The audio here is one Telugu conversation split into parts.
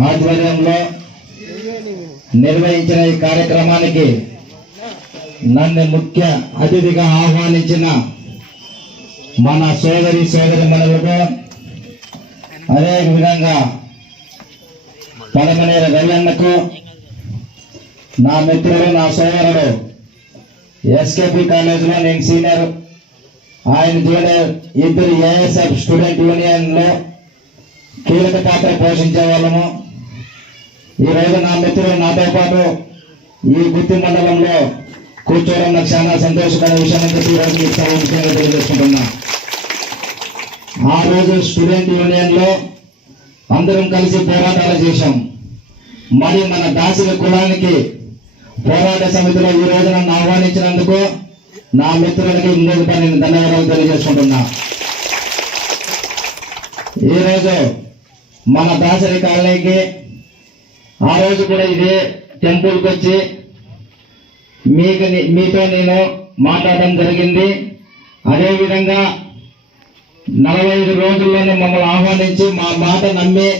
ఆధ్వర్యంలో నిర్వహించిన ఈ కార్యక్రమానికి నన్ను ముఖ్య అతిథిగా ఆహ్వానించిన మన సోదరి సోదరి మనులకు అదే విధంగా పడమనేర రవన్నకు నా మిత్రుడు నా సోదరుడు ఎస్కేపి కాలేజీలో నేను సీనియర్. ఆయన జూనియర్ ఇద్దరు ఏఎస్ఎఫ్ స్టూడెంట్ యూనియన్లో కీలక పాత్ర పోషించే వాళ్ళము. ఈ రోజు నా మిత్రుడు నాతో పాటు ఈ గుత్తి మండలంలో కూర్చోవడం నాకు చాలా సంతోషకర విషయాన్ని చెప్పి మీకు చాలా ముఖ్యంగా తెలియజేసుకుంటున్నా. ఆ రోజు స్టూడెంట్ యూనియన్లో అందరం కలిసి పోరాటాలు చేశాం. మరి మన దాసిక కులానికి పోరాట సమితిలో ఈ రోజు నన్ను ఆహ్వానించినందుకు నా మిత్రులకి ముందుకు నేను ధన్యవాదాలు తెలియజేసుకుంటున్నా. ఈ రోజు మన దాసరి కాలనీకి ఆ రోజు కూడా ఇదే టెంపుల్కి వచ్చి మీకు మీతో నేను మాట్లాడడం జరిగింది. అదేవిధంగా నలభై ఐదు రోజుల్లోనే మమ్మల్ని ఆహ్వానించి మా మాట నమ్మి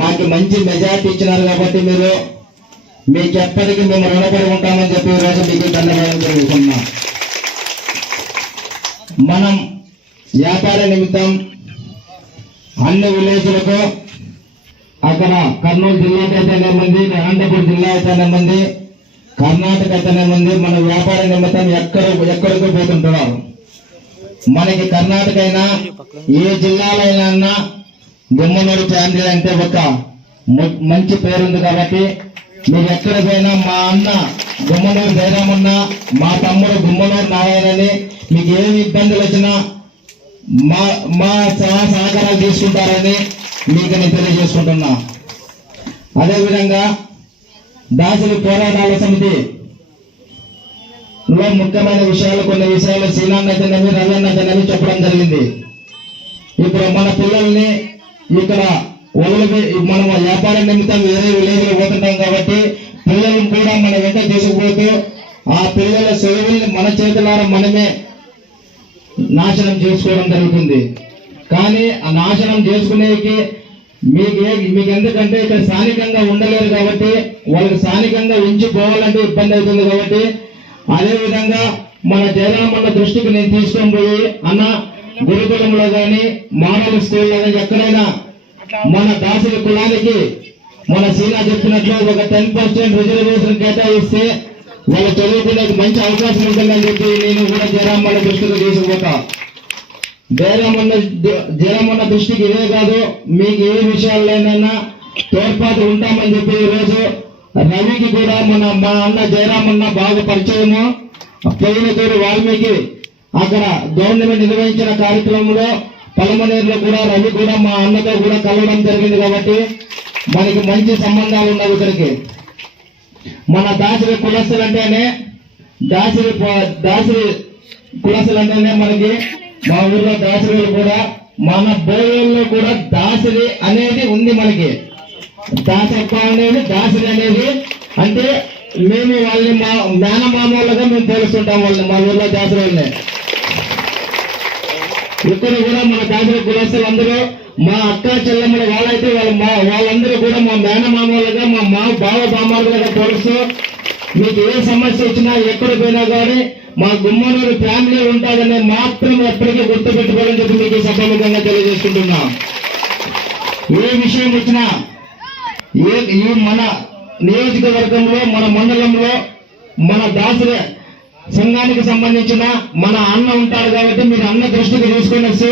మాకు మంచి మెజార్టీ ఇచ్చినారు కాబట్టి మీరు మీకు ఎప్పటికీ మేము రుణపడి ఉంటామని చెప్పి ఈరోజు మీకు ధన్యవాదాలు తెలుపుతున్నాం. మనం వ్యాపార నిమిత్తం అన్ని విలేజ్లకు అక్కడ కర్నూలు జిల్లాకి అయితేనే మంది అనంతపురం జిల్లా అయితేనే మంది కర్ణాటక అయితేనే మంది మన వ్యాపార నిమిత్తం ఎక్కడ ఎక్కడికి పోతుంటున్నారు. మనకి కర్ణాటక అయినా ఏ జిల్లాలైనా అయినా ఫ్యామిలీ అంటే ఒక మంచి పేరుంది కాబట్టి మీరు ఎక్కడ పోయినా మా అన్న గుమ్మనూరు జయరామన్న మా తమ్ముడు గుమ్మనూరు నారాయణని మీకు ఏమి ఇబ్బందులు వచ్చినా మా మా సహా సహకారాలు తీసుకుంటారని మీకు నేను తెలియజేసుకుంటున్నా. అదేవిధంగా దాసులు పోరాటాల సమితి లో ముఖ్యమైన విషయాలు కొన్ని విషయాలు శ్రీనాన్న అయితేనేమి రవీణ చెప్పడం జరిగింది. ఇప్పుడు మన పిల్లల్ని ఇక్కడ వదిలి మనం వ్యాపార నిమిత్తం వేరే విలేజ్లో పోతుంటాం కాబట్టి పిల్లలను కూడా మన వెంట తీసుకుపోతూ ఆ పిల్లల సెలవుల్ని మన చేతులారా మనమే నాశనం చేసుకోవడం జరుగుతుంది. కానీ ఆ నాశనం చేసుకునేకి మీకు మీకు ఎందుకంటే ఇక్కడ స్థానికంగా ఉండలేరు కాబట్టి వాళ్ళకి స్థానికంగా ఉంచిపోవాలంటే ఇబ్బంది అవుతుంది కాబట్టి అదేవిధంగా మన జయరామన్న దృష్టికి నేను తీసుకొని పోయి అన్న గురుకులంలో కానీ మోడల్ స్కూల్లో కానీ ఎక్కడైనా మన దాసుల కులానికి మన సీనా చెప్పినట్లు ఒక టెన్ పర్సెంట్ రిజర్వేషన్ కేటాయిస్తే వాళ్ళ చదువుకునేకి మంచి అవకాశం ఉంటుందని చెప్పి నేను కూడా జయరామన్న దృష్టికి తీసుకుపోతా. జయరామన్న జయరామన్న దృష్టికి ఇదే కాదు మీకు ఏ విషయాల్లోనైనా తోడ్పాటు ఉంటామని చెప్పి ఈరోజు రోజు రవికి కూడా మన మా అన్న జయరామన్న బాగా పరిచయము. పోయిన తోడు వాల్మీకి అక్కడ గవర్నమెంట్ నిర్వహించిన కార్యక్రమంలో పలమనేరులో కూడా రవి కూడా మా అన్నతో కూడా కలవడం జరిగింది కాబట్టి మనకి మంచి సంబంధాలు ఉన్నాయి ఇక్కడికి మన దాసరి కులస్తులు అంటేనే దాసరి దాసరి కులస్తులు అంటేనే మనకి మా ఊర్లో దాసరిలు కూడా మన బోయల్లో కూడా దాసరి అనేది ఉంది మనకి. దాసప్ప అనేది దాసరి అనేది అంటే మేము వాళ్ళని మా మేనమామూలుగా మేము పోలుస్తుంటాం వాళ్ళని మా ఊర్లో దాసరుల్ని. ఇక్కడ కూడా మన దాసరి కులస్తులు మా అక్క చెల్లెమ్మల వాళ్ళైతే వాళ్ళ మా వాళ్ళందరూ కూడా మా మేనమామలుగా మా మా బావ బామాలుగా తెలుసు మీకు ఏ సమస్య వచ్చినా ఎక్కడ పోయినా కానీ మా గుమ్మనూరు ఫ్యామిలీ ఉంటాడని మాత్రం ఎప్పటికీ గుర్తుపెట్టుకోవాలని చెప్పి మీకు ఈ తెలియజేసుకుంటున్నా. ఏ విషయం వచ్చినా ఏ మన నియోజకవర్గంలో మన మండలంలో మన దాసులే సంఘానికి సంబంధించిన మన అన్న ఉంటాడు కాబట్టి మీరు అన్న దృష్టికి తీసుకొని వస్తే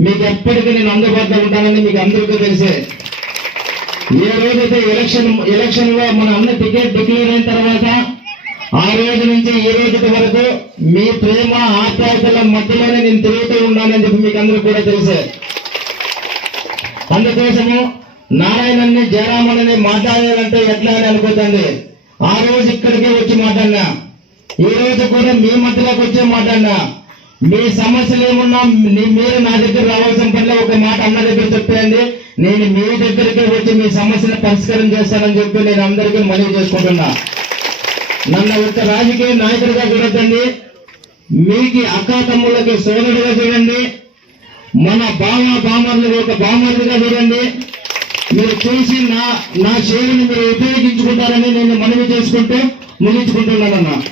మీకు ఎప్పటికీ నేను అందుబాటులో ఉంటానని మీకు అందరికీ తెలిసే. ఏ రోజైతే ఎలక్షన్ ఎలక్షన్లో మన అన్న టికెట్ డిక్లేర్ అయిన తర్వాత ఆ రోజు నుంచి ఈ రోజు వరకు మీ ప్రేమ ఆప్యాయతల మధ్యలోనే నేను తిరుగుతూ ఉన్నానని చెప్పి మీకు అందరూ కూడా తెలిసే. అందుకోసము నారాయణని జయరామన్ అని మాట్లాడాలంటే ఎట్లా అని అనుకోతండి ఆ రోజు ఇక్కడికే వచ్చి మాట్లాడినా. ఈ రోజు కూడా మీ మధ్యలోకి వచ్చే మాట్లాడినా మీ సమస్యలు ఏమున్నా మీ- మీరు నా దగ్గర రావాల్సిన పనిలో ఒక మాట అన్న దగ్గర చెప్పేయండి. నేను మీ దగ్గరికి వచ్చి మీ సమస్యను పరిష్కారం చేస్తానని చెప్పి నేను అందరికీ మనవి చేసుకుంటున్నా. నన్ను ఒక రాజకీయ నాయకుడిగా చూడకండి. మీకు అక్కా తమ్ముళ్ళకి సోదరుడిగా చూడండి. మన బామ బామర్లు ఒక బామర్లుగా చూడండి. మీరు చూసి నా నా సేవని మీరు ఉపయోగించుకుంటారని నేను మనవి చేసుకుంటూ ముగించుకుంటున్నానన్నా.